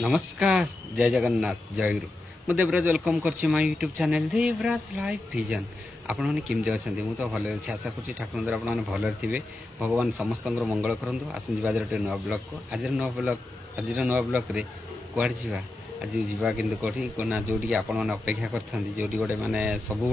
नमस्कार जय जगन्नाथ जय गुरु मु देवराज वेलकम कर YouTube channel Devraj life vision आपण मैंने केमती अच्छा मुझे तो भल अच्छे आशा करुँच ठाकुर द्वारा आपने भलରେ थे भगवान समस्त मंगल करूँ आसन जा गोटे नुआ ब्लग को आज नुआ ब्लग रे कुआड़े जा आज जा कि कौटी ना जो आपण मैंने अपेक्षा करते जो गोटे मैंने सब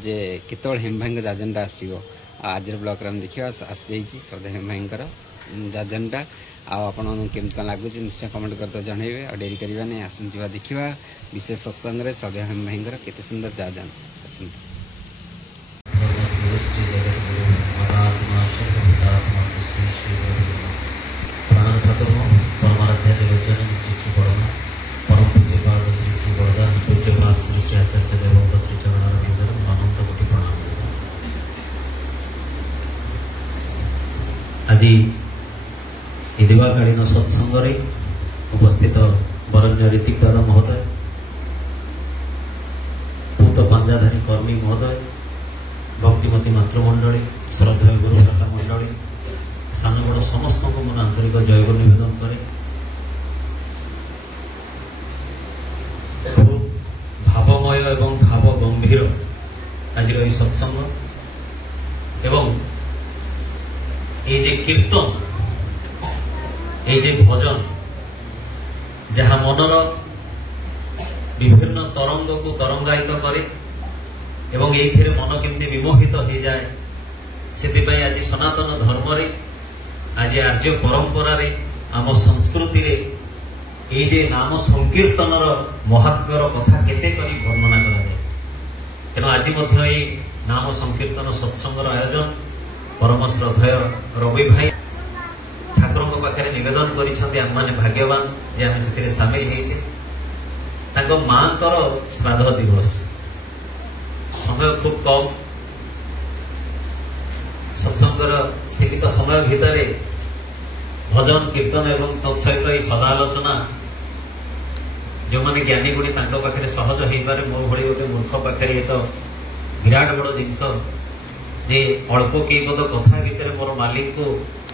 जे केत हेम भाई जाजेंडा आसो आज ब्लग में देखा आसी श्रद्धा हेम भाई जाजेंडा आपण केमती कौन लगुच निश्चय कमेंट करते जनइबे और डेरी करवा नहीं आसन जा देखा विशेष सत्संग श्रद्धा हेम भाई केते सुंदर जाजन आसत आज दिवाकालीन सत्संग उपस्थित वरण्य ऋतिक दादा महोदय भूत पांजाधारी कर्मी महोदय भक्तिमती मातृमंडली श्रद्धेय गुरुभ्राता मंडली सान बड़ समस्त को मन आंतरिक जयगुरु निवेदन करे खूब भावमय एवं भाव गंभीर आज सत्संग एवं ये जे कीर्तन ये जे भजन जहाँ मनर विभिन्न तरंग को तरंगायित करे एवं ये मन केमती विमोहित हो जाए से आज सनातन धर्म रे आज आर्य परंपरा रे आम संस्कृति रे ये जे नाम संकीर्तन महात्म्यर कथा केते करी वर्णना करा जाए तेणु आज ये नाम संकीर्तन सत्संगर आयोजन परम श्रद्धेय रवि भाई ठाकुर पाखे निवेदन कर भाग्यवान जे आम से सामिल हो माँ श्राद्ध दिवस समय खूब कम सत्संगर सीमित समय भितर भजन कीर्तन एवं तत्सहित ये सदालोचना जो मैंने ज्ञानी गुणी पाखे सहज हो पारे मो भली गोटे मूर्ख पाखे ये तो विराट बड़ जिनस जे अल्प कई पद कथा भितर मोर मालिक को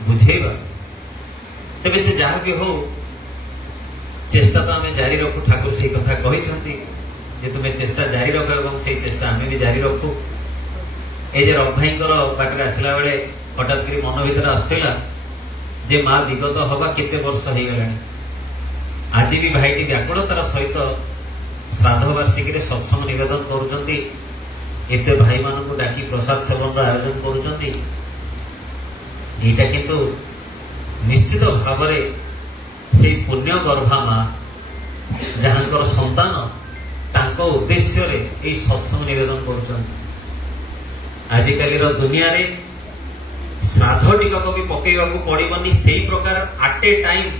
बुझेगा तेरे से जहाँ भी हो चेष्टा तो आम जारी रखू ठाकुर से कथा कहते तुम्हें चेष्टा जारी रख और से चेष्टा आम भी जारी रखू ये रव भाई बाटर आसला बेले हठात कर मन भर आसला जे माँ विगत हवा केते वर्ष हो गला आज भी भाईटी व्याकुलतार सहित श्राद्ध वार्षिकी सत्संग निवेदन करुँच एते भाई मान को डाकी प्रसाद सेवन आयोजन करुँचा किंतु निश्चित भाव से पुण्य गर्भा माँ जहाँ संतान तांको उद्देश्य रे ये सत्संग निवेदन कर आजिकल दुनिया रे श्राद्ध टिकक भी पकेवा पड़ोनी से प्रकार आट ए टाइम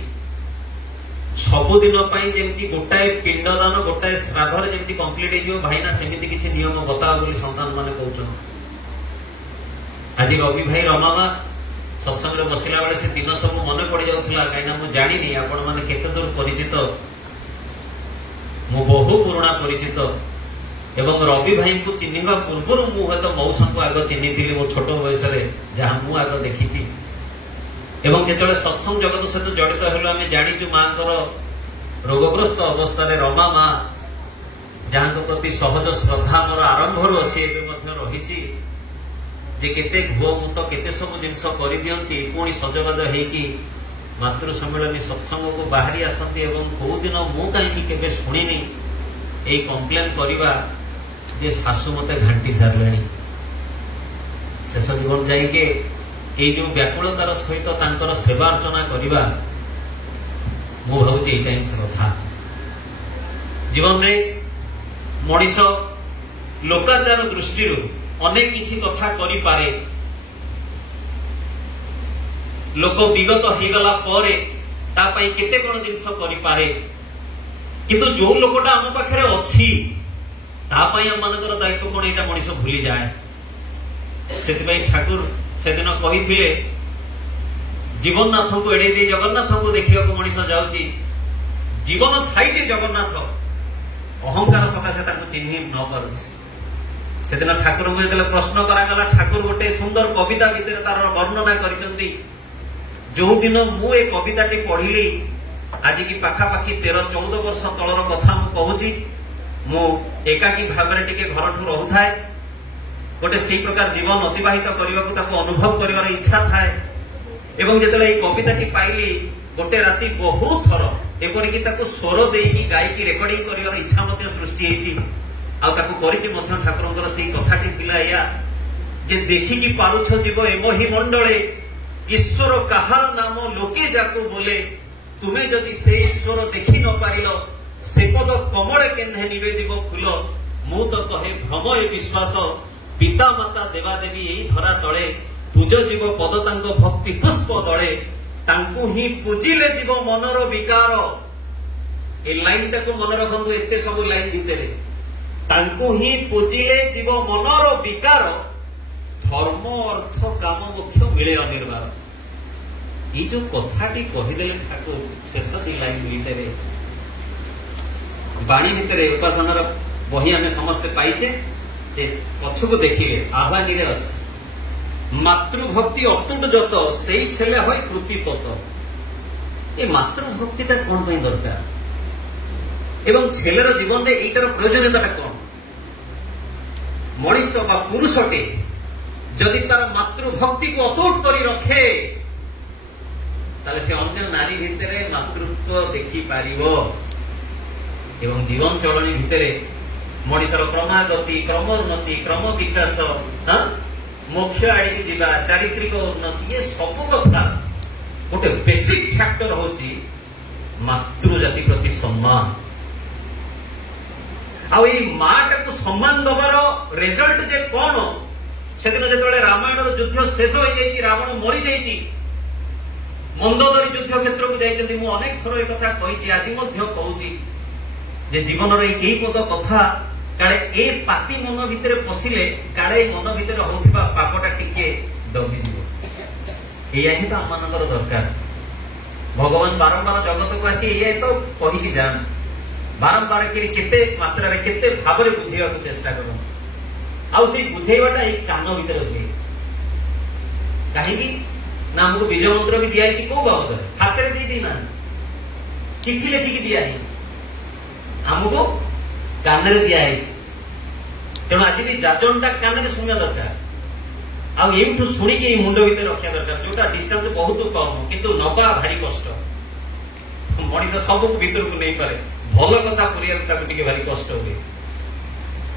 सबुदिन जमी गोटाए पिंडदान गोटाए श्राद्ध जमी कम्प्लीट हो भाईना सेमती किसी नियम बताओ बोली संतान मैंने कहते आज रवि भाई रमा सत्संग बसला बेले से दिन सब मन पड़ जाऊला कहीं मुझे जानी आपण मैंने केते दूर परिचित मु बहु पुराणा परिचित एवं रवि भाई को चिन्हवा पूर्व मुझे तो मौसा को आग चिन्ही थी मो छोट बयस जहाँ मु आग देखी एवं जो सत्संग जगत सहित जड़ित हल आम जाचु माँ रोगग्रस्त अवस्था रमा माँ जहाँ प्रति सहज श्रद्धा मोर आरंभ अच्छी रही जे केते घुओ मुत केते सब जिनस कर दियंती पुणी सजबाज होगी मातृ सम्मेलनी सत्संग को बाहरी आसती एवं कौ दिन मु कहीं केबे शुणिनी यही कम्प्लेन करवा जे सासु मते घाटी सारे शेष जीवन जाइके ये जो व्याकुलतार सहित तांकर सेवा अर्चना करवा मु भावुची एटा ही श्रद्धा जीवन में मनीष लोकाचार दृष्टि अनेक किछि कथा करि पारे लोक विगत हो गला परे ता पई केते कोन जिंस करि पारे किंतु जो लोकटा हम पाखरे अछि ता पई हम मानकर दायित्व कोन एटा मनीष भूली जाए सेति पई ठाकुर से दिन कही जीवननाथ को एड़े दे जगन्नाथ को देखा मनीष जाऊँगी जीवन थाई जे जगन्नाथ अहंकार सकाशे चिन्ह न पारे से दिन ठाकुर को जो प्रश्न करागला ठाकुर गोटे सुंदर कविता भितर तार वर्णना कर जो दिन मु ए कविताटी पढ़िली आज की पाखापाखी 13-14 वर्ष तलर कथा मु कहूची मु एकाकी भाव टिके घर ठू रहुथाए गोटे से प्रकार जीवन अतिबाहित करने को अनुभव कर इच्छा थाए एवं जिते कविताटी पाइली गोटे राति बहुत थर एपरिक स्वर देकी गायकी रेकर्डिंग कर इच्छा सृष्टि ठाकुर से कथाटी थिला जे देखिकी पारुछ जीव एमही मंडले ईश्वर कहार नाम लोके जाकू बोले तुमे जदि से ईश्वर देखि न पारिल से पद कमल केन्हे निवेदिब फूल मु तो कहे भ्रम ए विश्वास पिता माता देवादेवी एई धरा तले पूज जीव पद तांको भक्ति पुष्प दले तांकु ही पूजिले जीव मनर विकार ए लाइन टाको मन रखंतु एते सब लाइन भितरे तांकु ही पूजिले जीव मनर विकार धर्म अर्थ काम मुख्य मिले अनिर्बाण ये जो कथाटी कहीदेले ठाकुर शेष दी लाइन भितर बाणी भितर उपासनार बही आम समस्ते पाइचे पछकु देखिए आह्वानी रे अछि मातृभक्ति अतुट जत से छेले होय कृतिपत ये मातृभक्तिटा कौन पई दरकार एवं छेलेर जीवन रे एटार प्रयोजनता कौन मनीष बा पुरुषटे जदि तार मातृभक्ति को अतुट करी रखे ताले से अन्य नारी भितरे मातृत्व देखि पारिबो एवं जीवन चलनी भितरे मनीषर क्रमागति क्रमोन्नति क्रम विकास मोक्ष आड़ी जीवा चारित्रिक उन्नति ये सब कथा गोटे बेसिक फैक्टर होची मातृजाति प्रति सम्मान आ माटा को सम्मान दबार रिजल्ट जे कौन से दिन जो रामायण युद्ध शेष हो जाए रावण मरी जाइए मंदोदरी युद्ध क्षेत्र को जाइए मुझे अनेक थर एक कथा कही आज कहूँ जे जीवन यही पद कथा काले ए पापी मन भितर पशिले काले मन भितर होउथिबा पापटा टिके दबी दियो एया ही तो आमनकर दरकार भगवान बारंबार जगत को आसी एया तो कहि कि जान बारंबार कि केते मात्रा रे केते भाव रे बुझेवा को चेष्टा करो आउ से बुझेवाटा ए कान भितर हुए काहे कि ना हमको बीज मंत्र भी दिया है को बाबत हाथ रे दी ना चिट्ठी लिखि कि दिया है हमको कान रे दिया है तेणु आज भी जाचनटा कान रे सुनिया दरकार आउ एठू सुनी के मुंड भितर रखिया दरकार जोटा डिस्टेंस बहुत कम किंतु नबा भारी कष्ट मनीष सब भीतर को नहीं पारे भल कथा पुरिया ताको टिके भारी कष्ट हुए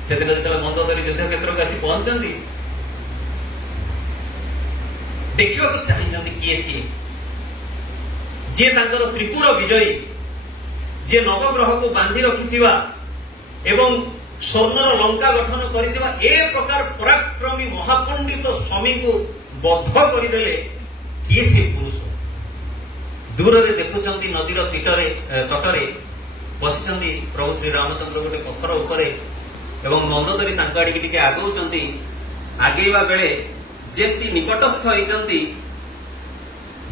से दिन जब मंदोदरी युद्ध क्षेत्र को आसी पहुंचती देखिया को चाहिए किए सी जे तांकर त्रिपुर विजयी जे नवग्रह को बांधि रखिथिबा एवं स्वर्णर लंका गठन करिथिबा ए प्रकार पराक्रमी महापंडित स्वामी को बद्ध करिदेले किए से पुरुष दूर रे देखुचंती नदीर तटरे बसिचंती प्रभु श्री रामचंद्र गोटे पत्थर उपरे एवं मंदोदरी तांका आड़ी टिके आगौचंती आगेवा बेले जेती निकटस्थ होइचंती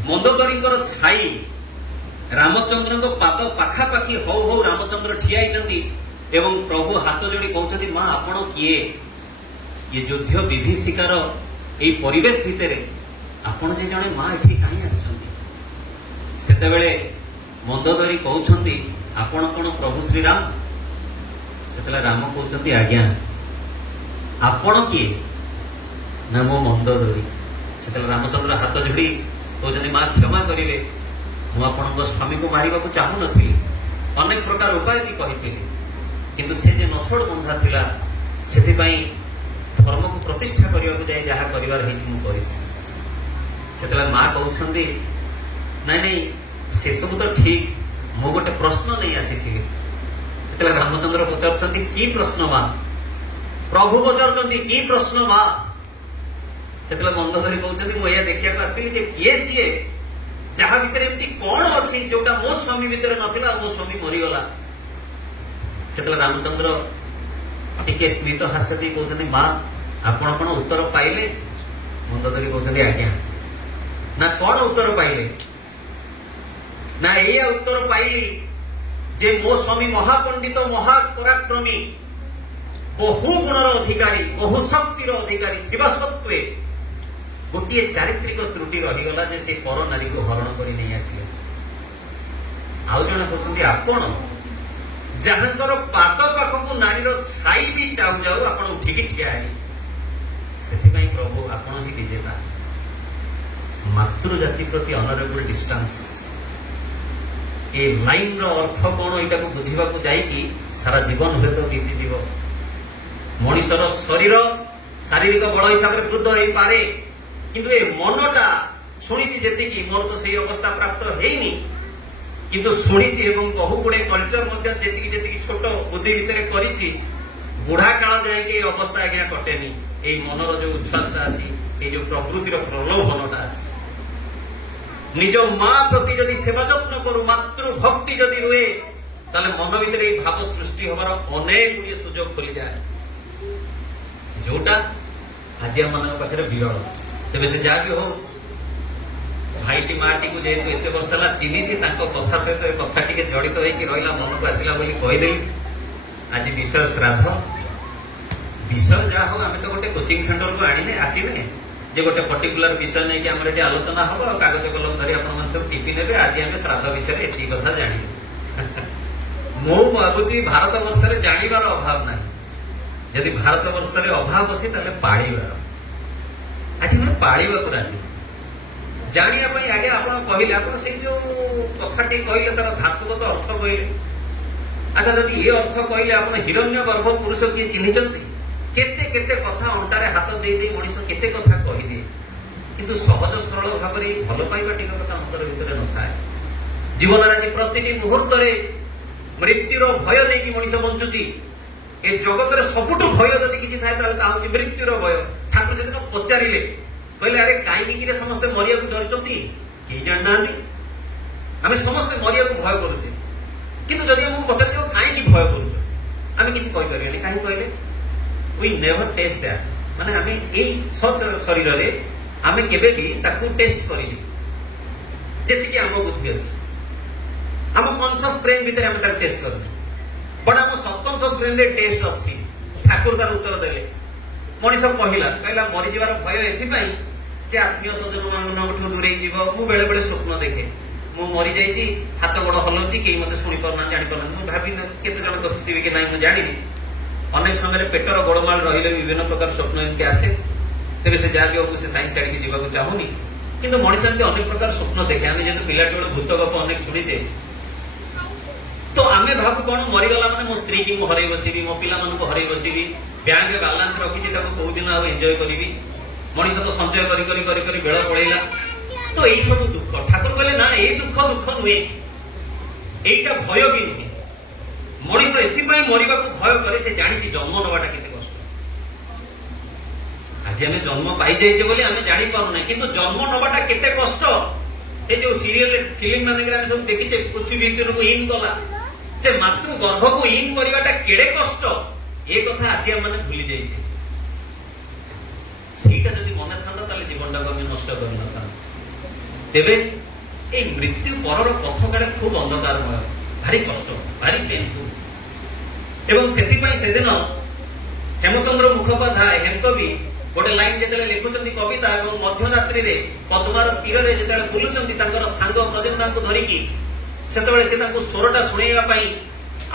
मंदोदरींकर छाई रामचंद्र पाद पाखापाखी हौ हौ रामचंद्र ठिया होइचंती एवं प्रभु हाथ जोड़ी कहते माँ आपण किए ये युद्ध विभीषिकार ये परिवेश भितर आपण जे जड़े माँ एठी कहीं आसते मंदोदरी कहते आपण कौन प्रभु श्रीराम से राम कहते आज्ञा आपण किए ना मो मंदोदरी से रामचंद्र हाथ जोड़ी कहते माँ क्षमा करेंगे मुझे स्वामी को मारिबा को चाहू नथिली अनेक प्रकार उपाय भी कही किंतु से जे नछोड़ बंधा थिला सेति पई धर्म को प्रतिष्ठा करिया को जाय जहा परिवार हेछि मु करिछि सेतला मां कहउछंदी नै नै से सब तो ठीक मो गोटे प्रश्न नहीं आसीथिले सेतला रामचंद्र पचारछंदी की प्रश्न मां प्रभु पचारछंदी की प्रश्न मां सेतला मंदोदरी कहउछंदी मो या देखिया को आस्थिली जे किए सिए जहा भितर एमती कोन अछि जोटा मो स्वामी भितर नथिला मो स्वामी मरि गला सेतला रामचंद्र टिके स्मित हास्य दी कहते माँ आपण कौन उत्तर पाइले मंदोदरी कहते आज्ञा ना कौन उत्तर पाइले ना ये उत्तर पाइली जे मो स्वामी महापंडित महापराक्रमी बहु गुणर अधिकारी बहु शक्तिर अधिकारी थिबा सत्वे गोटे चारित्रिक त्रुटि रहीगला जे से पर नारी को हरण करी नहीं आसिले ଆଉ ଜଣେ କହୁଛନ୍ତି ଆପଣ ଯାହାଙ୍କର ପାଦ ପାଖକୁ ନାରୀର ଛାଇ ବି ଯାଉ ଯାଉ ଆପଣ ଉଠିକି ଠିଆ ହେଲେ। ସେଥିପାଇଁ ପ୍ରଭୁ ଆପଣ ହିଁ ବିଜେତା। ମାତୃ ଜାତି ପ୍ରତି ଅନରେବୁଲ ଡିଷ୍ଟାନ୍ସ, ଏ ଲାଇନର ଅର୍ଥ କଣ ଏଇଟାକୁ ବୁଝିବାକୁ ଯାଇକି ସାରା ଜୀବନ ହୁଏତ ବିତିଯିବ। ମଣିଷର ଶରୀର ଶାରୀରିକ ବଳ ହିସାବରେ ବୃଦ୍ଧ ହେଇପାରେ, କିନ୍ତୁ ଏ ମନଟା ଶୁଣିଛି ଯେତିକି, ମୋର ତ ସେଇ ଅବସ୍ଥା ପ୍ରାପ୍ତ ହେଇନି, କିନ୍ତୁ ଶୁଣିଛି ଏବଂ ବହୁ ଗୁଡେ କଲଚର ମଧ୍ୟ ଯେତିକି ଯେତିକି ଛୋଟ ବୁଦ୍ଧି ଭିତରେ କରିଛି, ବୁଢା କାଳ ଯାଇକି ଏ ଅବସ୍ଥା ଆଜ୍ଞା କଟେନି। ଏଇ ମନର ଯୋଉ ଉଚ୍ଛ୍ୱାସଟା ଅଛି, ଏଇ ଯୋଉ ପ୍ରକୃତିର ପ୍ରଲୋଭନଟା ଅଛି, ନିଜ ମା ପ୍ରତି ଯଦି ସେବା ଯତ୍ନ କରୁ, ମାତୃଭକ୍ତି ଯଦି ରୁହେ, ତାହେଲେ ମନ ଭିତରେ ଏଇ ଭାବ ସୃଷ୍ଟି ହବାର ଅନେକ ଗୁଡ଼ିଏ ସୁଯୋଗ ଖୋଲିଯାଏ, ଯୋଉଟା ଆଜି ଆମମାନଙ୍କ ପାଖରେ ବିରଳ। ତେବେ ସେ ଯାହା ବି ହଉ, ଭାଇଟି ମାଟିକୁ ଯେହେତୁ ଏତେ ବର୍ଷ ହେଲା ଚିହ୍ନିଛି, ତାଙ୍କ କଥା ସହିତ ଏ କଥା ଟିକେ ଜଡିତ ହେଇକି ରହିଲା, ମନକୁ ଆସିଲା ବୋଲି କହିଦେଲି। ଆଜି ବିଷୟ ଶ୍ରାଦ୍ଧ। ବିଷୟ ଯାହା ହଉ, ଆମେ ତ ଗୋଟେ କୋଚିଂ ସେଣ୍ଟରକୁ ଆଣିଲେ, ଆସିଲେ ଯେ ଗୋଟେ ପର୍ଟିକୁଲାର ବିଷୟ ନେଇକି ଆମର ଏଠି ଆଲୋଚନା ହବ, ଆଉ କାଗଜ କଲମ ଧରି ଆପଣମାନେ ସବୁ ଟିପି ନେବେ। ଆଜି ଆମେ ଶ୍ରାଦ୍ଧ ବିଷୟରେ ଏତିକି କଥା ଜାଣିବୁ। ମୁଁ ଭାବୁଛି ଭାରତ ବର୍ଷରେ ଜାଣିବାର ଅଭାବ ନାହିଁ। ଯଦି ଭାରତ ବର୍ଷରେ ଅଭାବ ଅଛି, ତାହେଲେ ପାଳିବାର। ଆଜି ଆମେ ପାଳିବାକୁ ରାଜି। ଜାଣିବା ପାଇଁ ଆଜ୍ଞା ଆପଣ କହିଲେ, ଆପଣ ସେଇ ଯୋଉ କଥାଟି କହିଲେ ତାର ଧାତୁଗତ ଅର୍ଥ କହିଲେ। ଆଚ୍ଛା, ଯଦି ଏ ଅର୍ଥ କହିଲେ, ଆପଣ ହିରଣ୍ୟ ଗର୍ଭ ପୁରୁଷ କିଏ ଚିହ୍ନିଛନ୍ତି? କେତେ କେତେ କଥା ଅଣ୍ଟାରେ ହାତ ଦେଇ ଦେଇ ମଣିଷ କେତେ କଥା କହିଦିଏ, କିନ୍ତୁ ସହଜ ସରଳ ଭାବରେ ଭଲ ପାଇବା ଟିକକ ଅନ୍ତର ଭିତରେ ନଥାଏ। ଜୀବନରେ ଆଜି ପ୍ରତିଟି ମୁହୂର୍ତ୍ତରେ ମୃତ୍ୟୁର ଭୟ ନେଇକି ମଣିଷ ବଞ୍ଚୁଛି। ଏ ଜଗତରେ ସବୁଠୁ ଭୟ ଯଦି କିଛି ଥାଏ, ତାହେଲେ ତାହା ହେଉଛି ମୃତ୍ୟୁର ଭୟ। ଠାକୁର ସେଦିନ ପଚାରିଲେ, କହିଲେ ଆରେ କାହିଁକି ସମସ୍ତେ ମରିବାକୁ ଡରୁଛନ୍ତି? କେହି ଜାଣିନାହାନ୍ତି। ଆମେ ସମସ୍ତେ ମରିବାକୁ ଭୟ କରୁଛେ, କିନ୍ତୁ ଯଦି ଆମକୁ ପଚାରିବ କାହିଁକି ଭୟ କରୁଛ, ଆମେ କିଛି କହିପାରିବାନି। କାହିଁକି କହିଲେ? we never test that, ମାନେ ଆମେ ଏଇ ଶରୀରରେ ଆମେ କେବେ ବି ତାକୁ ଟେଷ୍ଟ କରିନି। ଯେତିକି ଆମ ବୁଦ୍ଧି ଅଛି, ଆମ କନସିୟସ୍ ବ୍ରେନ୍ ଭିତରେ ଆମେ ତାକୁ ଟେଷ୍ଟ କରିନି, ବଟ୍ ଆମ ସବକନସିୟସ୍ ବ୍ରେନରେ ଟେଷ୍ଟ ଅଛି। ଠାକୁର ତାର ଉତ୍ତର ଦେଲେ। ମଣିଷ କହିଲା ମରିଯିବାର ଭୟ ଏଥିପାଇଁ ଯେ ଆତ୍ମୀୟ ସ୍ୱଜନ ମାନଙ୍କଠୁ ଦୂରେଇ ଯିବ। ମୁଁ ବେଳେ ବେଳେ ସ୍ୱପ୍ନ ଦେଖେ, ମୁଁ ମରିଯାଇଛି, ହାତ ଗୋଡ ହଲଉଛି, କେହି ମତେ ଶୁଣି ପାରୁନାହାନ୍ତି, ଜାଣିପାରୁନାହାନ୍ତି। ମୁଁ ଭାବିନି କେତେ ଜଣ ଦେଖୁଥିବି କି ନାହିଁ ମୁଁ ଜାଣିନି। ଅନେକ ସମୟରେ ପେଟର ଗୋଳମାଳ ରହିଲେ ବିଭିନ୍ନ ପ୍ରକାର ସ୍ୱପ୍ନ ଏମିତି ଆସେ। ତେବେ ସେ ଯାହା ବି ହଉ, ସେ ସାଇନ୍ସ ଛାଡିକି ଯିବାକୁ ଚାହୁଁନି, କିନ୍ତୁ ମଣିଷ ଏମିତି ଅନେକ ପ୍ରକାର ସ୍ୱପ୍ନ ଦେଖେ। ଆମେ ଯେହେତୁ ପିଲାଟି ବେଳୁ ଭୂତ ଗପ ଅନେକ ଶୁଣିଛେ, ତ ଆମେ ଭାବୁ କଣ, ମରିଗଲା ମାନେ ମୋ ସ୍ତ୍ରୀ କି ମୁଁ ହରେଇ ବସିବି, ମୋ ପିଲାମାନଙ୍କୁ ହରେଇ ବସିବି, ବ୍ୟାଙ୍କରେ ବାଲାନ୍ସ ରଖିଛି ତାକୁ କୋଉ ଦିନ ଆଉ ଏନ୍ଜୟ କରିବି। ମଣିଷ ତ ସଞ୍ଚୟ କରି କରି କରି କରି ବେଳ ପଳେଇଲା। ତ ଏଇ ସବୁ ଦୁଃଖ, ଠାକୁର କହିଲେ ନା, ଏଇ ଦୁଃଖ ନୁହେଁ, ଏଇଟା ଭୟ ବି ନୁହେଁ। ମଣିଷ ଏଥିପାଇଁ ମରିବାକୁ ଭୟ କରେ, ସେ ଜାଣିଛି ଜନ୍ମ ନେବାଟା କେତେ କଷ୍ଟ। ଆଜି ଆମେ ଜନ୍ମ ପାଇଯାଇଛେ ବୋଲି ଆମେ ଜାଣିପାରୁନାହିଁ, କିନ୍ତୁ ଜନ୍ମ ନେବାଟା କେତେ କଷ୍ଟ। ଏ ଯୋଉ ସିରିଏଲ ଫିଲ୍ମ ମାନଙ୍କରେ ଆମେ ସବୁ ଦେଖିଛେ, ପୃଥିବୀ ଭିତରକୁ ଇନ୍ କଲା, ସେ ମାତୃ ଗର୍ଭକୁ ଇନ୍ କରିବାଟା କେଡେ କଷ୍ଟ, ଏ କଥା ଆଜି ଆମେ ଭୁଲି ଯାଇଛେ। ସେଇଟା ଯଦି ମନେ ଥାନ୍ତା, ତାହେଲେ ଜୀବନଟାକୁ ଆମେ ନଷ୍ଟ କରିନଥାନ୍ତା। ତେବେ এই মৃত্যু পরর পথ কাড়ে খুব অন্ধকারময়, ভারি কষ্ট, ভারি পেনফুল। এবং ସେଥିପାଇଁ ସେଦିନ ହେମଚନ୍ଦ୍ର ମୁଖୋପାଧ୍ୟାୟ ହେମକବି ଗୋଟେ ଲାଇନ ଯେତେବେଳେ ଲେଖୁଛନ୍ତି କବିତା, ଏବଂ ମଧ୍ୟରାତ୍ରିରେ ପଦ୍ମାର ତୀରରେ ଯେତେବେଳେ ବୁଲୁଛନ୍ତି ତାଙ୍କର ସାଙ୍ଗ ପ୍ରଜେତାଙ୍କୁ ଧରିକି, ସେତେବେଳେ ସେ ତାଙ୍କୁ ସ୍ୱରଟା ଶୁଣେଇବା ପାଇଁ,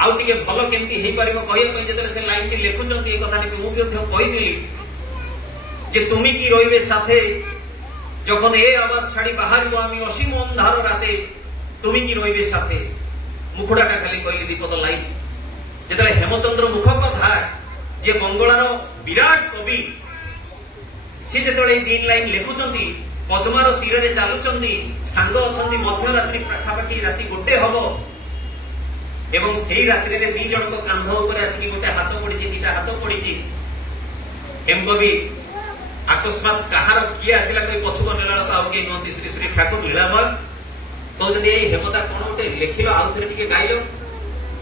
ଆଉ ଟିକେ ଭଲ କେମିତି ହେଇପାରିବ କହିବା ପାଇଁ ଯେତେବେଳେ ସେ ଲାଇନଟି ଲେଖୁଛନ୍ତି, ଏ କଥାଟିକୁ ମୁଁ ମଧ୍ୟ କହିଥିଲି যে তুমি কি রইবে সাথে, যখন এ আওয়াজ ছাড়ি বাহারিব আমি অসীম অন্ধার রাতে, তুমি কি রইবে সাথে। মুখড়াটা খালি কইলি দীপদ লাইন। যেতବେଳେ হেমচন্দ্র মুখোপাধ্যায় যে মঙ্গলার বিরাট কবি, সে যেতବେଳେ এই 3 লাইন লেখুଛନ୍ତି, পদ্মার তীরে চালুଛନ୍ତି, সাঙ্গ অଛନ୍ତି, ମଧ୍ୟରାତ୍ରି ପାଖାପାଖି ରାତି 1 হব, এবং সেই রাত্রিরে 2 জଣଙ୍କ কান্ধ ଉପରେ ଆସିକି ଗୋଟେ ହାତ ପଡିଛି, 2ଟା ହାତ ପଡିଛି। হেমকবি আকস্মাত কাহার কিଏ ଆସିଲା କହି ପଛକୁ ନେଲା ବେଳକୁ ଆଉ କେହି ନୁହନ୍ତି, ଶ୍ରୀ ଶ୍ରୀ ଠାକୁର ଲୀଳାମୟ। କହୁଛନ୍ତି ଏଇ ହେମଦା କଣ ଗୋଟେ ଲେଖିଲ, ଆଉ ଥରେ ଟିକେ ଗାଇଲ।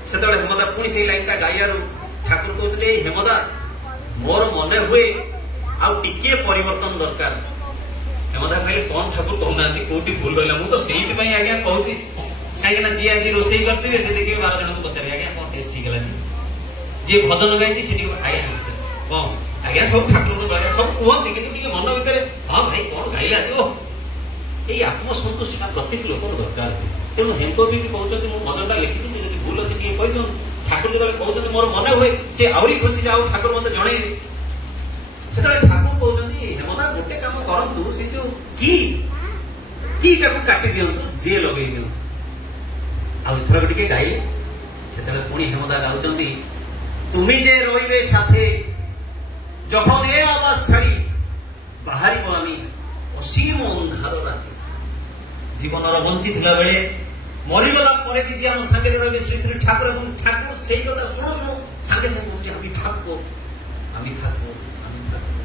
ସେତେବେଳେ ହେମଦା ପୁଣି ସେଇ ଲାଇନଟା ଗାଇବାରୁ ଠାକୁର କହୁଥିଲେ ଏଇ ହେମଦା ମୋର ମନେ ହୁଏ ଆଉ ଟିକିଏ ପରିବର୍ତ୍ତନ ଦରକାର। ହେମଦା କହିଲେ କଣ ଠାକୁର କହୁନାହାନ୍ତି, କୋଉଠି ଭୁଲ ରହିଲା। ମୁଁ ତ ସେଇଥିପାଇଁ ଆଜ୍ଞା କହୁଛି, କାହିଁକିନା ଯିଏ ଆଜି ରୋଷେଇ କରିଥିବେ ସେ ଦେଖିବେ 12 ଜଣଙ୍କୁ ପଚାରିବେ ଆଜ୍ଞା କଣ ଟେଷ୍ଟ ହେଇଗଲାନି। ଯିଏ ଭଜନ ଗାଇଛି ସେଠି ଆଜ୍ଞା କଣ ଆଜ୍ଞା ସବୁ ଠାକୁରଙ୍କ ଦ୍ୱାରା ସବୁ କୁହନ୍ତି, କିନ୍ତୁ ଟିକେ ମନ ଭିତରେ ହଁ ଭାଇ କଣ ଗାଇଲା। ଏଇ ଆତ୍ମସନ୍ତୁଷ୍ଟିଟା ପ୍ରତ୍ୟେକ ଲୋକର ଦରକାର। ତେଣୁ ହେମକବି ବି କହୁଛନ୍ତି ମୁଁ ଭଜନଟା ଲେଖିଥିଲି ଯଦି ଭୁଲ ଅଛି ଟିକେ କହିଦିଅନ୍ତୁ। ଠାକୁର ଯେତେବେଳେ କହୁଛନ୍ତି ମୋର ମନେ ହୁଏ ସେ ଆହୁରି ଖୁସି ଯେ ଆଉ ଠାକୁର ମତେ ଜଣେଇବେ। ସେତେବେଳେ ଠାକୁର କହୁଛନ୍ତି ହେମଦା ଗୋଟେ କାମ କରନ୍ତୁ, ସେ ଯୋଉ କିଟାକୁ କାଟି ଦିଅନ୍ତୁ, ଯେ ଲଗେଇ ଦିଅନ୍ତୁ। ଆଉ ଏଥରକ ଟିକେ ଗାଇଲେ। ସେତେବେଳେ ପୁଣି ହେମଦା ଗାଉଛନ୍ତି তুমি যে রইবে সাথে যখন এ আওয়াজ ছাড়ি বাহারিব আমি অসীম অন্ধার রাতে। জীবনর বঞ্চিত বেড়ে মরিগলা পরে কি যে আমার সাথে রইবে শ্রী শ্রী ঠাকুর, এবং ঠাকুর সেই কথা শুনো শুনো সাথে সাথে বলছে আমি থাকবো আমি থাকবো আমি থাকবো।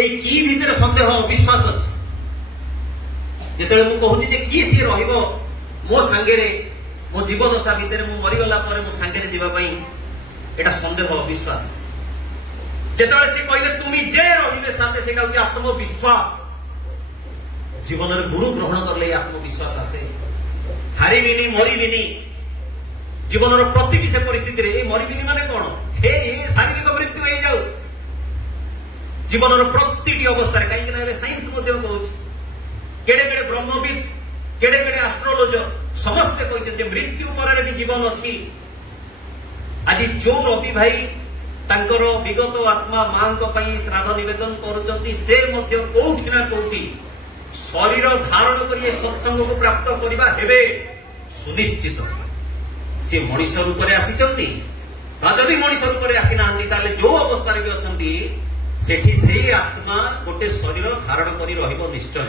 এই কি ভিতরে সন্দেহ বিশ্বাস আছে যেତେବେଳେ ମୁଁ କହୁଛି ଯେ କିଏ ସିଏ ରହିବ ମୋ ସାଙ୍ଗରେ, ମୋ ଜୀବଦଶା ଭିତରେ ମୁଁ ମରିଗଲା ପରେ ମୋ ସାଙ୍ଗରେ ଯିବା ପାଇଁ, এটা সন্দেহ অবিশ্বাস। যেତେବେଳେ ସେ କହିଲେ তুমি যে রহিবে সাথে, সেটা হচ্ছে আত্মবিশ্বাস। জীবনের গুরু গ্রহণ করলে এই আত্মবিশ্বাস আসে। হারিবিনি মরিবিনি, জীবনের প্রতিটি সে পরিস্থিতিরে এই মরিবিনি মানে কোন হে শারীরিক মৃত্যু হয়ে যাও জীবনের প্রতিটি অবস্থায়। কাইকি না ଏବେ ସାଇନ୍ସ ମଧ୍ୟ କହୁଛି, କେଡେ କେଡେ ବ୍ରହ୍ମବିଦ, କେଡେ କେଡେ ଆଷ୍ଟ୍ରୋଲୋଜର ସମସ୍ତେ କହିଛନ୍ତି ଯେ ମୃତ୍ୟୁ ପରେ ବି ଜୀବନ ଅଛି। ଆଜି ଯୋଉ ରବି ଭାଇ ତାଙ୍କର ବିଗତ ଆତ୍ମା ମାଙ୍କ ପାଇଁ ଶ୍ରାଦ୍ଧ ନିବେଦନ କରୁଛନ୍ତି, ସେ ମଧ୍ୟ କୋଉଠି ନା କୋଉଠି ଶରୀର ଧାରଣ କରି ଏ ସତ୍ସଙ୍ଗକୁ ପ୍ରାପ୍ତ କରିବା ହେବେ ସୁନିଶ୍ଚିତ। ସେ ମଣିଷ ରୂପରେ ଆସିଛନ୍ତି, ଯଦି ମଣିଷ ରୂପରେ ଆସିନାହାନ୍ତି ତାହେଲେ ଯୋଉ ଅବସ୍ଥାରେ ବି ଅଛନ୍ତି ସେଠି ସେଇ ଆତ୍ମା ଗୋଟେ ଶରୀର ଧାରଣ କରି ରହିବ ନିଶ୍ଚୟ,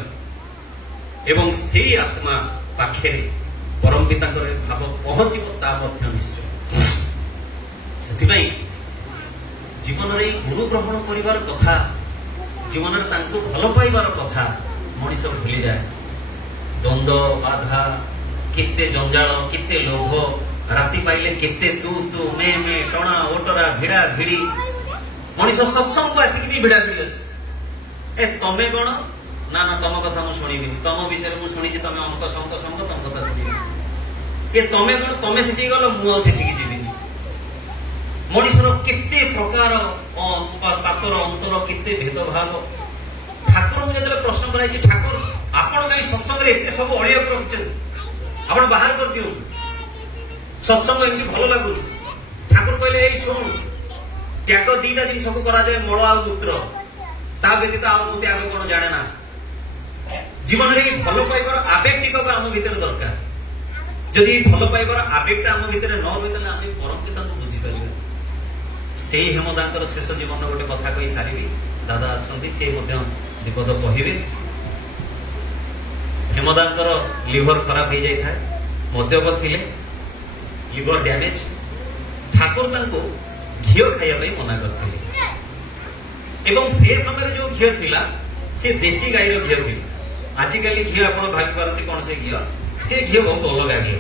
ଏବଂ ସେଇ ଆତ୍ମା ପାଖରେ ପରମ ପିତାଙ୍କର ଭାବ ପହଞ୍ଚିବ ତା ମଧ୍ୟ ନିଶ୍ଚୟ। ସେଥିପାଇଁ ଜୀବନରେ ଏଇ ଗୁରୁ ଗ୍ରହଣ କରିବାର କଥା, ଜୀବନରେ ତାଙ୍କୁ ଭଲ ପାଇବାର କଥା ମଣିଷ ଭୁଲିଯାଏ। ଦ୍ୱନ୍ଦ୍ୱ ବାଧା, କେତେ ଜଞ୍ଜାଳ, କେତେ ଲୋଭ, ରାତି ପାଇଲେ କେତେ ତୁ ତୁ ମେ ମେ ଟଣା ଓଟରା ଭିଡା ଭିଡି। ମଣିଷ ସତ୍ସଙ୍ଗକୁ ଆସିକି ବି ଭିଡା ଭିଡି ଅଛି। ଏ ତମେ କଣ ନା ନା ତମ କଥା ମୁଁ ଶୁଣିବିନି, ତମ ବିଷୟରେ ମୁଁ ଶୁଣିଛି ତମେ ଅମକ ସମକ ସମକ, ତମ କଥା ଶୁଣିବି। ଏ ତମେ କଣ ତମେ ସେଠିକି ଗଲ, ମୁଁ ଆଉ ସେଠିକି ଯିବିନି। ମଣିଷର କେତେ ପ୍ରକାର ପାତର ଅନ୍ତର, କେତେ ଭେଦଭାବ। ଠାକୁରଙ୍କୁ ଯେତେବେଳେ ପ୍ରଶ୍ନ କରାଯାଇଛି ଠାକୁର ଆପଣ କାହିଁ ସତ୍ସଙ୍ଗରେ ଏତେ ସବୁ ଅଳିଆକୁ ରଖିଛନ୍ତି, ଆପଣ ବାହାର କରିଦିଅନ୍ତୁ, ସତ୍ସଙ୍ଗ ଏମିତି ଭଲ ଲାଗୁନି। ଠାକୁର କହିଲେ ଏଇ ଶୁଣ, ତ୍ୟାଗ ଦିଟା ଜିନିଷକୁ କରାଯାଏ, ମଳ ଆଉ ମୂତ୍ର, ତା ବ୍ୟତୀତ ଆଉ ମୁଁ ତ୍ୟାଗ କଣ ଜାଣେ ନା। ଜୀବନରେ ଏଇ ଭଲ ପାଇବାର ଆବେଗଟିକକୁ ଆମ ଭିତରେ ଦରକାର। ଯଦି ଭଲ ପାଇବାର ଆବେଗଟା ଆମ ଭିତରେ ନ ରୁହେ ତାହେଲେ ଆମେ ପରମ ପିତାଙ୍କୁ ବୁଝିପାରିବା। ସେଇ ହେମଦାଙ୍କର ଶେଷ ଜୀବନର ଗୋଟେ କଥା କହି ସାରିବି। ଦାଦା ଅଛନ୍ତି, ସେ ମଧ୍ୟ ବିପଦ କହିବେ। ହେମଦାଙ୍କର ଲିଭର ଖରାପ ହେଇଯାଇଥାଏ, ମଦ୍ୟପ ଥିଲେ, ଲିଭର ଡ୍ୟାମେଜ। ଠାକୁର ତାଙ୍କୁ ଘିଅ ଖାଇବା ପାଇଁ ମନା କରିଥିଲେ, ଏବଂ ସେ ସମୟରେ ଯୋଉ ଘିଅ ଥିଲା ସେ ଦେଶୀ ଗାଈର ଘିଅ ଥିଲା। ଆଜିକାଲି ଘିଅ ଆପଣ ଭାବିପାରନ୍ତି କଣ ସେ ଘିଅ, ସେ ଘିଅ ବହୁତ ଅଲଗା ଘିଅ।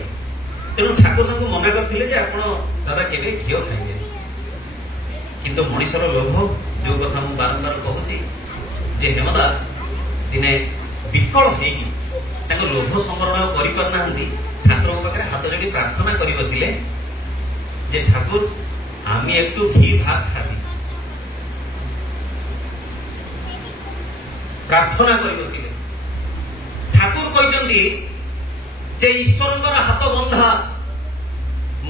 ତେଣୁ ଠାକୁର ତାଙ୍କୁ ମନା କରିଥିଲେ ଯେ ଆପଣ ଦାଦା କେବେ ଘିଅ ଖାଇବେ। କିନ୍ତୁ ମଣିଷର ଲୋଭ, ଯୋଉ କଥା ମୁଁ ବାରମ୍ବାର କହୁଛି ଯେ ହେମଦା ଦିନେ ବିକଳ ହେଇକି ତାଙ୍କ ଲୋଭ ସମ୍ବରଣ କରିପାରୁନାହାନ୍ତି, ଠାକୁରଙ୍କ ପାଖରେ ହାତ ଯୋଡ଼ି ପ୍ରାର୍ଥନା କରି ବସିଲେ যে ঠাকুর আমি একটু ঘি ভাত খাবি। প্রার্থনা করে বসিলে ঠাকুর কইছন্তি যে ঈশ্বরଙ୍କର হাত বন্ধা।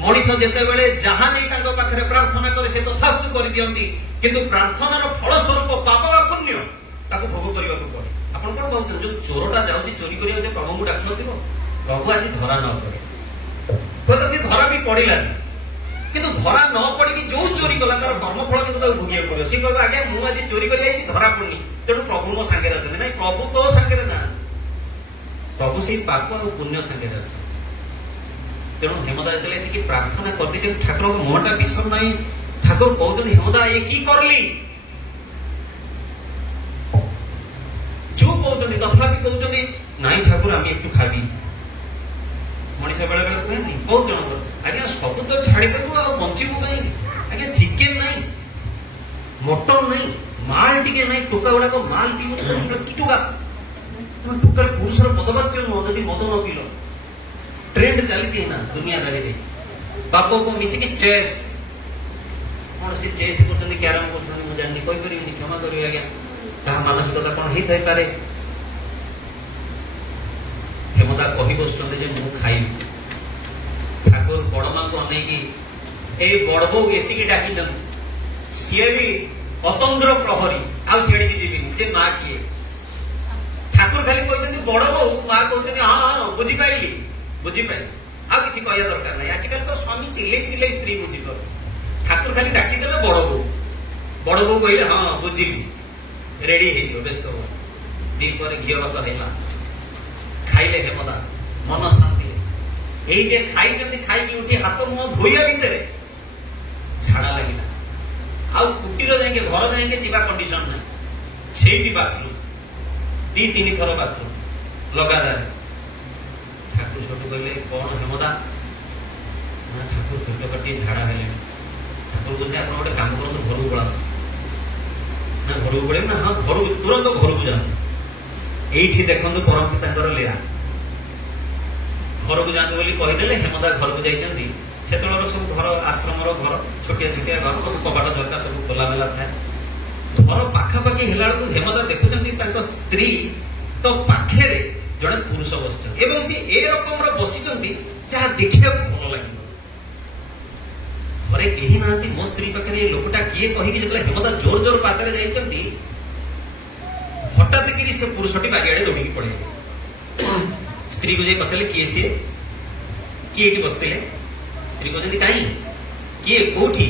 মଣିষ যেତେବେଳେ ଯାହା ନେଇ ତାଙ୍କ ପାଖରେ ପ୍ରାର୍ଥନା କରେ ସେ ତଥାସ୍ତୁ କରିଦିଅନ୍ତି, କିନ୍ତୁ ପ୍ରାର୍ଥନାର ଫଳସ୍ୱରୂପ ପାପ ବା ପୁଣ୍ୟ ତାକୁ ଭୋଗ କରିବାକୁ ପଡେ। ଆପଣ କଣ ଭାବୁଛନ୍ତି ଯୋଉ ଚୋରଟା ଯାଉଛି ଚୋରି କରିବାକୁ, ଯେ ପ୍ରଭୁଙ୍କୁ ଡାକୁନଥିବ ପ୍ରଭୁ ଆଜି ଧରା ନ ପଡେ, ହୁଏତ ସେ ଧରା ବି ପଡିଲାନି, କିନ୍ତୁ ଧରା ନ ପଡିକି ଯୋଉ ଚୋରି କଲା ତାର କର୍ମଫଳ କିନ୍ତୁ ତାକୁ ଭୋଗିବାକୁ ପଡିବ। ସେ କହିବ ଆଜ୍ଞା ମୁଁ ଆଜି ଚୋରି କରି ଯାଇଛି, ଧରା ପଡୁନି, ତେଣୁ ପ୍ରଭୁ ମୋ ସାଙ୍ଗରେ ଅଛନ୍ତି। ନାଇଁ, ପ୍ରଭୁ ତୋ ସାଙ୍ଗରେ ନା, ପ୍ରଭୁ ସେଇ ପାପ ଆଉ ପୁଣ୍ୟ ସାଙ୍ଗରେ ଅଛନ୍ତି। ତେଣୁ ହେମଦା ଯେତେବେଳେ ଏତିକି ପ୍ରାର୍ଥନା କରିଦେଇଛନ୍ତି, ଠାକୁରଙ୍କ ମୁହଁଟା ବିଷମ ନାହିଁ। ଠାକୁର କହୁଛନ୍ତି ହେମଦା ଏ କି କରଲି, ଯୋଉ କହୁଛନ୍ତି ତଥାପି କହୁଛନ୍ତି ନାଇଁ ଠାକୁର আমি একটু খাবি। ମଣିଷ ବେଳେ ବେଳେ କୁହେନି ବହୁତ ଜଣଙ୍କର ଆଜ୍ଞା ସବୁ ତ ଛାଡ଼ିଦେବୁ ଆଉ ବଞ୍ଚିବୁ କାହିଁକି, ଆଜ୍ଞା ଚିକେନ ନାହିଁ, ମଟନ ନାହିଁ, ମାଲ ଟିକେ ନାହିଁ, ଟୋକା ଗୁଡାକ ମାଲ ପିଇବ କି ଟୋକା, ଟୋକାରେ ପୁରୁଷର ପଦବାକ୍ୟ ନୁହଁ ଯଦି ମଦ ନ ପିଇଲ। ट्रेंड चली ना दुनियादारी में बाप को मिसिकी चेस कौन से चेस करते क्यारम करते मुझे जानी कोई करी क्षमा करी आज्ञा कहा मानसिकता कौन ही थाई पारे। हेमदा ହେମଦା କହି ବସୁଛନ୍ତି ଯେ ମୁଁ ଖାଇବି। ଠାକୁର ବଡମାଙ୍କୁ ଅନେଇକି ଏଇ ବଡ ବୋଉ ଏତିକି ଡାକିଛନ୍ତି, ସିଏ ବି ଅତନ୍ଦ୍ର ପ୍ରହରୀ, ଆଉ ସିଆଡିକି ଯିବିନି ଯେ ମା କିଏ। ଠାକୁର ଖାଲି କହିଛନ୍ତି ବଡ ବୋଉ, ମା କହୁଛନ୍ତି ହଁ ହଁ ବୁଝିପାରିଲି ବୁଝିପାରିଲି, ଆଉ କିଛି କହିବା ଦରକାର ନାହିଁ। ଆଜିକାଲି ତ ସ୍ୱାମୀ ଚିଲେଇ ଚିଲେଇ ସ୍ତ୍ରୀ ବୁଝିବ। ଠାକୁର ଖାଲି ଡାକିଦେଲେ ବଡ ବୋଉ, ବଡ ବୋଉ କହିଲେ ହଁ ବୁଝିଲି, ରେଡି ହେଇଯିବ, ବ୍ୟସ୍ତ ହୁଅ। ଦିପରେ ଘିଅ ଭାତ ହେଲା, ଖାଇଲେ ହେମଦା ମନ ଶାନ୍ତି। ଏଇ ଯେ ଖାଇଛନ୍ତି, ଖାଇକି ଉଠି ହାତ ମୁହଁ ଧୋଇବା ଭିତରେ ଝାଡା ଲାଗିଲା। ଆଉ କୁଟୀର ଯାଇକି ଘର ଯାଇକି ଯିବା କଣ୍ଡିସନ ନାହିଁ, ସେଇଠି ବାଥରୁମ, 2-3 ଥର ବାଥରୁମ ଲଗାତାର। ଠାକୁର ସେଠୁ କହିଲେ କଣ ହେମଦା? ନା ଠାକୁର ପେଟ କାଟି ଝାଡା ହେଲେଣି। ଠାକୁର କହୁଛନ୍ତି ଆପଣ ଗୋଟେ କାମ କରନ୍ତୁ, ଘରକୁ ପଳାନ୍ତୁ। ନା ଘରକୁ ପଳେଇବେ? ନା ହଁ ଘରକୁ, ତୁରନ୍ତ ଘରକୁ ଯାଆନ୍ତୁ। ଏଇଠି ଦେଖନ୍ତୁ ପରମ ପିତାଙ୍କର ଲୀଳା। ଘରକୁ ଯାଆନ୍ତୁ ବୋଲି କହିଦେଲେ, ହେମଦା ଘରକୁ ଯାଇଛନ୍ତି। ସେତେବେଳେ ସବୁ ଘର, ଆଶ୍ରମର ଘର, ଛୋଟିଆ ଛୋଟିଆ ଘର, ସବୁ କବାଟ ଝରକା ସବୁ ଖୋଲାମେଲା ଥାଏ। ଘର ପାଖାପାଖି ହେଲା ବେଳକୁ ହେମଦା ଦେଖୁଛନ୍ତି ତାଙ୍କ ସ୍ତ୍ରୀ ତ ପାଖରେ ଜଣେ ପୁରୁଷ ବସିଛନ୍ତି, ଏବଂ ସେ ଏ ରକମର ବସିଛନ୍ତି ଯାହା ଦେଖିବାକୁ ଭଲ ଲାଗିବ। ଘରେ କେହି ନାହାନ୍ତି, ମୋ ସ୍ତ୍ରୀ ପାଖରେ ଏ ଲୋକଟା କିଏ କହିକି ଯେତେବେଳେ ହେମଦା ଜୋର ଜୋର ପାଦରେ ଯାଇଛନ୍ତି, ହଠାତ୍ କିରି ସେ ପୁରୁଷଟି ବାରିଆଡେ ଦୌଡ଼ିକି ପଳେଇଲେ। ସ୍ତ୍ରୀକୁ ଯାଇ ପଚାରିଲେ କିଏ ସିଏ, କିଏ ଏଠି ବସିଥିଲେ? ସ୍ତ୍ରୀ କହୁଛନ୍ତି କାହିଁ, କିଏ, କୋଉଠି?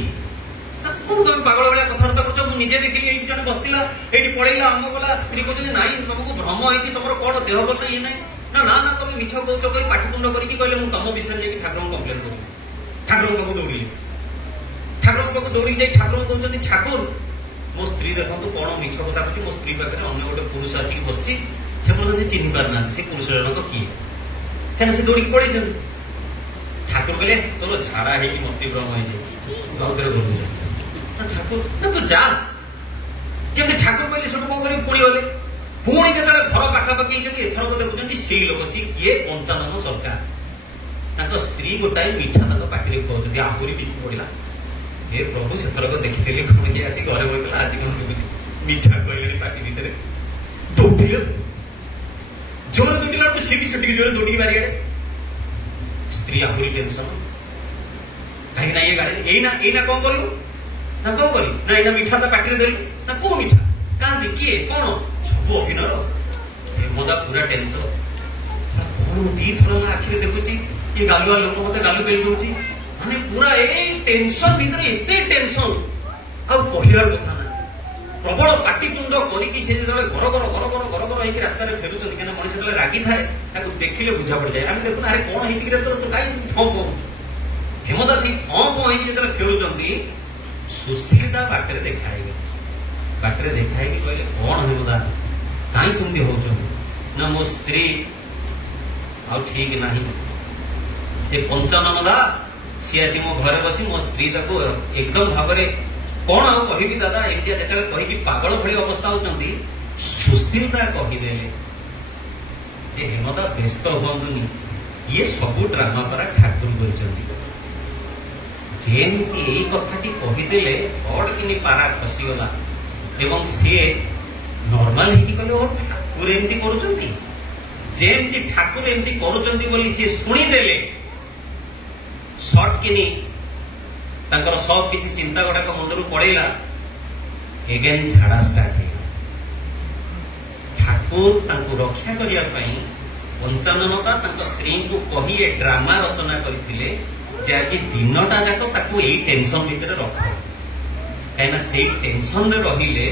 ତମେ ପାଗଳ ଭଳିଆ କଥାବାର୍ତ୍ତା କରୁଛ, ମୁଁ ନିଜେ ଦେଖିଲି ଏଇଠି ଜଣେ ବସିଥିଲା, ଏଇଠି ପଳେଇଲା, ଅମ ଗଲା। ସ୍ତ୍ରୀ କହୁଛନ୍ତି ନାଇଁ, ତମକୁ ଭ୍ରମ ହେଇଛି, ତମର କଣ ଦେହ ଭଲ ଇଏ ନାହିଁ। ନା ନା ନା ତମେ ମିଛ କହୁଛ କହି ପାଟିତୁଣ୍ଡ କରିକି କହିଲେ ମୁଁ ତମ ବିଷୟରେ ଯାଇକି ଠାକୁରଙ୍କୁ କମ୍ପ୍ଲେନ କରିବି। ଠାକୁରଙ୍କ ପାଖକୁ ଦୌଡ଼ିଲେ। ଠାକୁରଙ୍କ ପାଖକୁ ଦୌଡ଼ିକି ଯାଇ ଠାକୁରଙ୍କୁ କହୁଛନ୍ତି ଠାକୁର, ମୋ ସ୍ତ୍ରୀ ଦେଖନ୍ତୁ କଣ ମିଛ କଥା କହୁଛି, ମୋ ସ୍ତ୍ରୀ ପାଖରେ ଅନ୍ୟ ଗୋଟେ ପୁରୁଷ ଆସିକି ବସିଛି, ସେ ପର୍ଯ୍ୟନ୍ତ ସେ ଚିହ୍ନି ପାରୁନାହାନ୍ତି ସେ ପୁରୁଷ ଜଣକ କିଏ, କାରଣ ସେ ଦୌଡ଼ିକି ପଳେଇଛନ୍ତି। ଠାକୁର କହିଲେ ତୋର ଝାଡା ହେଇକି ମତିଭ୍ରମ ହେଇଯାଇଛି, ବାଉତରେ ବୁଲୁଛ। ଠାକୁର ନା ତୁ ଯା, ଯେମିତି ଠାକୁର କହିଲେ ସେଠୁ କଣ କରିବି, ପୁଣି ଗଲେ। ପୁଣି ଯେତେବେଳେ ଘର ପାଖାପାଖି ହେଇଛନ୍ତି, ଏଥରକ ଦେଖୁଛନ୍ତି ସେଇ ଲୋକ, ସିଏ କିଏ, ପଞ୍ଚାନନ ସରକାର। ତାଙ୍କ ସ୍ତ୍ରୀ ଗୋଟାଏ ମିଠା ତାଙ୍କ ପାଟିରେ ଖୁଆଉଛନ୍ତି, ଆହୁରି ବିକି ପଡିଲା। ଏ ପ୍ରଭୁ ସେଥରକ ଦେଖିଥିଲି କଣ ଇଏ ଆସି ଘରେ ବସିଥିଲା, ଆଜି କଣ ଦେଖୁଛି ମିଠା କହିଲେଣି ପାଟି ଭିତରେ। ଦୌଡ଼ିଲେ, ଜୋରେ ଦୌଡ଼ିଲା ବେଳକୁ ସିଏ ବି ସେଠିକି ଜୋରେ ଦୌଡ଼ିକି ବାରିଆଡେ। ସ୍ତ୍ରୀ ଆହୁରି ଟେନସନ, କାହିଁକି ନା ଇଏ ଗାଳି, ଏଇନା ଏଇନା କଣ କରିବୁ, ନା କଣ କରିବି, ନା ଏଇନା ମିଠା ତା ପାଟିରେ ଦେଲୁ, ନା କୋଉ ମିଠା, କାନ୍ଦି, କିଏ, କଣ, ସବୁ ଅଭିନୟ। ହେମଦା ପୁରା ଟେନସନ। କଣ 2 ଥର ହେଲା ଆଖିରେ ଦେଖୁଛି, ଇଏ ଗାଲୁଆ ଲୋକ ମତେ ଗାଲୁ ପେଲି ଦଉଛି, ମାନେ ପୁରା ଏଇ ଟେନସନ ଭିତରେ ଏତେ ଟେନସନ ଆଉ କହିବାର କଥା ନାହିଁ। ପ୍ରବଳ ପାଟିତୁଣ୍ଡ କରିକି ସେ ଯେତେବେଳେ ଘର ଘର ଘର ଘର ଘର ଘର ହେଇକି ରାସ୍ତାରେ ଫେରୁଛନ୍ତି, କାହିଁକିନା ମଣିଷ ଯେତେବେଳେ ରାଗିଥାଏ ତାକୁ ଦେଖିଲେ ବୁଝା ପଡିଯାଏ। ଆମେ ଦେଖୁନା ଆରେ କଣ ହେଇଛି କି ତୁ କାହିଁ ଫଁ ଫଁ। ହେମଦା ସେଇ ଫଁ ଫଁ ହେଇକି ଯେତେବେଳେ ଫେରୁଛନ୍ତି, ସୁଶୀଳିତା ବାଟରେ ଦେଖା ହେଇଗଲା। ବାଟରେ ଦେଖା ହେଇକି କହିଲେ କଣ ହେମଦା କାହିଁ ସେମିତି ହଉଛନ୍ତି? ନା ମୋ ସ୍ତ୍ରୀ ଆଉ ଠିକ ନାହିଁ, ଏ ପଞ୍ଚାନନ ଦା ସିଏ ଆସି ମୋ ଘରେ ବସି ମୋ ସ୍ତ୍ରୀ ତାକୁ ଏକଦମ ଭାବରେ, କଣ ଆଉ କହିବି ଦାଦା, ଏମିତିଆ ଯେତେବେଳେ କହିକି ପାଗଳ ଭଳି ଅବସ୍ଥା ହଉଛନ୍ତି, ସୁଶୀଳତା କହିଦେଲେ ଯେ ହେମଦା ବ୍ୟସ୍ତ ହୁଅନ୍ତୁନି, ଇଏ ସବୁ ଡ୍ରାମା ପରା ଠାକୁର କରିଛନ୍ତି। ଯେମିତି ଏଇ କଥାଟି କହିଦେଲେ ଫଡ କିନି ପାରା ଖସିଗଲା, ଏବଂ ସିଏ ନର୍ମାଲ ହେଇକି କହିଲେ ଓ ଠାକୁର ଏମିତି କରୁଛନ୍ତି, ଯେମିତି ଠାକୁର ଏମିତି କରୁଛନ୍ତି ବୋଲି ସିଏ ଶୁଣିଦେଲେ, ସଟ୍ କିନି ତାଙ୍କର ସବୁ କିଛି ଚିନ୍ତା ଗୁଡାକ ମୁଣ୍ଡରୁ ପଳେଇଲା। ଏଗେନ୍ ଝାଡା ଷ୍ଟାର୍ଟ ହେଇଗଲା। ଠାକୁର ତାଙ୍କୁ ରକ୍ଷା କରିବା ପାଇଁ ପଞ୍ଚାନନତା ତାଙ୍କ ସ୍ତ୍ରୀଙ୍କୁ କହି ଏ ଡ୍ରାମା ରଚନା କରିଥିଲେ ଯେ ଆଜି ଦିନଟା ଯାକ ତାକୁ ଏଇ ଟେନସନ ଭିତରେ ରଖ, କାହିଁକିନା ସେଇ ଟେନସନରେ ରହିଲେ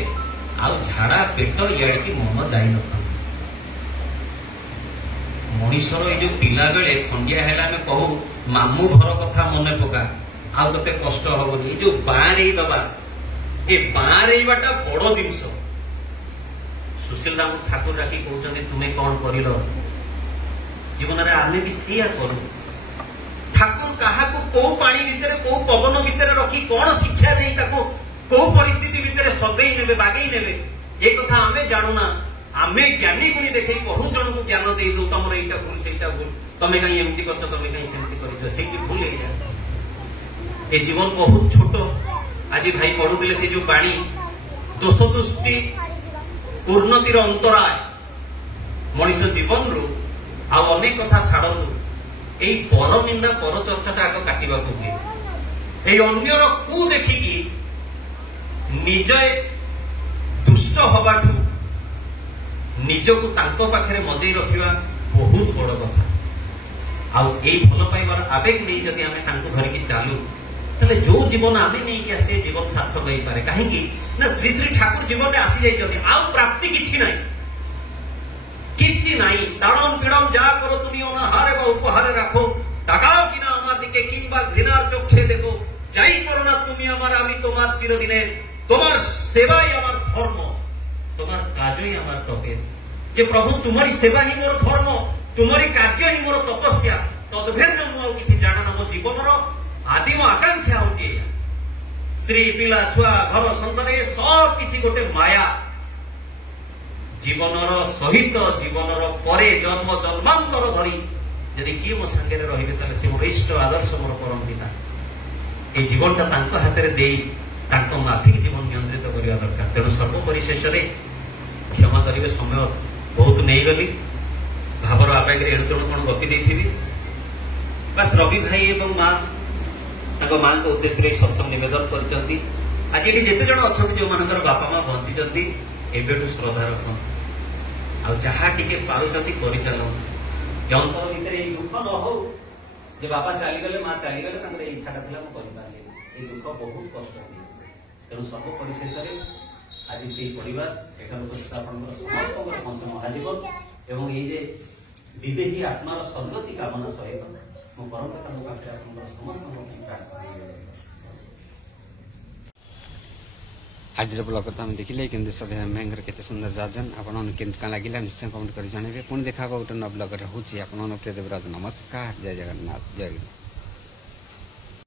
ଆଉ ଝାଡା ପେଟ ଇଆଡିକି ମନ ଯାଇନଥାନ୍ତା। ମଣିଷର ଏଇ ଯୋଉ ପିଲା ବେଳେ ଖଣ୍ଡିଆ ହେଲେ ଆମେ କହୁ ମାମୁଁ ଘର କଥା ମନେ ପକା, ଆଉ ତତେ କଷ୍ଟ ହବନି। ଏଇ ଯୋଉ ବାଁରେଇ ଦବା, ଏ ବାଁରେଇବାଟା ବଡ ଜିନିଷ। ସୁଶୀଲ ଦାଙ୍କୁ ଠାକୁର ଡାକି କହୁଛନ୍ତି ତୁମେ କଣ କରିଲ ଜୀବନରେ, ଆମେ ବି ସେଇଆ କରୁ। ଠାକୁର କାହାକୁ କୋଉ ପାଣି ଭିତରେ, କୋଉ ପବନ ଭିତରେ ରଖି କଣ ଶିକ୍ଷା ଦେଇ ତାକୁ କୋଉ ପରିସ୍ଥିତି ଭିତରେ ସଗେଇ ନେବେ, ବାଗେଇ ନେବେ, ଏ କଥା ଆମେ ଜାଣୁନା। ଆମେ ଜ୍ଞାନୀ ଗୁଣି ଦେଖେଇ ବହୁ ଜଣଙ୍କୁ ଜ୍ଞାନ ଦେଇଦଉ, ତମର ଏଇଟା ଭୁଲ ସେଇଟା ଭୁଲ, ତମେ କାହିଁ ଏମିତି କରିଛ, ତମେ କାହିଁ ସେମିତି କରିଛ, ସେଇଠି ଭୁଲ ହେଇଯାଏ। ଏ ଜୀବନ ବହୁତ ଛୋଟ। ଆଜି ଭାଇ ପଢୁଥିଲେ ସେ ଯୋଉ ବାଣୀ, ଦୋଷ ଦୃଷ୍ଟି ଉନ୍ନତିର ଅନ୍ତରାୟ। ମଣିଷ ଜୀବନରୁ अनेक कथा छाड़ू यही पर निंदा पर चर्चाटा आग काटा हुए अन्यर कु देखिकी निजे दुष्ट हवाठू निजक पाखे मजई रखा बहुत बड़ कथा आई भल पाइबार आवेग नहीं जदि आम धरिकी चालू तेल जो जीवन आम नहीं आसे जीवन सार्थक हो पारे कहीं ना श्री श्री ठाकुर जीवन में आसी जाइए आउ प्राप्ति किछि नहीं ताड़म पीड़म जा करो तुम अनाहारे व उपहारे रखो ताकाओ कि ना आमार दिके किंबा घृणार चक्षे देखो যাই করো না তুমি আমার আমি তোমার চিরদিনে তোমার সেবাই আমার ধর্ম তোমার কাজই আমার তপে যে প্রভু তোমারই সেবা হি মোর ধর্ম তোমারই কার্য হি মোর তপস্যা তদভেদ মু আর কিছু জানা না মো জীবনর আদিম আকাঙ্ক্ষা হচ্ছে স্ত্রী পিলা ছুয়া ঘর সংসার এ সব কিছু গোটে মায়া জীবনর সহিত জীবনর পরে জন্ম জন্মান্তর ধরি যদি কি মো সাথে রহিবে তাহলে সে মোর ইষ্ট আদর্শ মোর পরম পিতা এই জীবনটা তাঙ্ক হাতের দেই তাঙ্ক মাফিক জীবন নিয়ন্ত্রিত করা দরকার তেণু সর্বোপরি শেষে ক্ষমা করিবে সময় বহুত নেই গলি ভাবর আবেগরে এণু তেণু কোন গপি ଦେଇଥିବି বাস রবি ভাই এবং মা তাঙ্ক মাଙ୍କ উদ্দেশ্যে সৎসଙ୍ଗ নিবেদন କରିଛନ୍ତି আজ এটি যেতে জন অଛନ୍ତି ଯେଉଁମାନଙ୍କର ବାପା ମା ବଞ୍ଚିଛନ୍ତି ଏବେଠୁ ଶ୍ରଦ୍ଧା ରଖନ୍ତୁ ଆଉ ଯାହା ଟିକେ ପାଉଛନ୍ତି କରିଚାଲନ୍ତୁ ଏ ଅନ୍ତର ଭିତରେ ଏଇ ଦୁଃଖ ନ ହଉ যে বাবা চালিগলে মা চালিগলে তাଙ୍କର এই ইচ্ছাটা ଥିଲା ମୁଁ କରିପାରିଲି এই দুঃখ ବହୁତ କଷ୍ଟ ଦିଏ ତେଣୁ ସର୍ବପରିଶେଷରେ ଆଜି ସେଇ ପରିବାର ଏଠାରେ ଉପସ୍ଥିତ ଆପଣଙ୍କର ସମସ୍ତଙ୍କର ମନ୍ତ୍ର ମହାଜୀବନ ଏବଂ ଏଇ ଯେ ବିଦେହୀ ଆତ୍ମାର ସଦ୍ଗତି କାମନା ସହିତ ମୁଁ ପରମ ପିତାଙ୍କ ପାଖରେ ଆପଣଙ୍କର ସମସ୍ତଙ୍କ ପାଇଁ ପ୍ରାର୍ଥନା आज ब्लॉग तो आम देखिले केमती सदैव मैंगर केते सुंदर जाजन आपन केमती का लागिला निश्चय कमेंट कर जणाइबे पुणी देखा गोटे न ब्लॉग रे होची आपन प्रिय देवराज नमस्कार जय जगन्नाथ जय गुरु।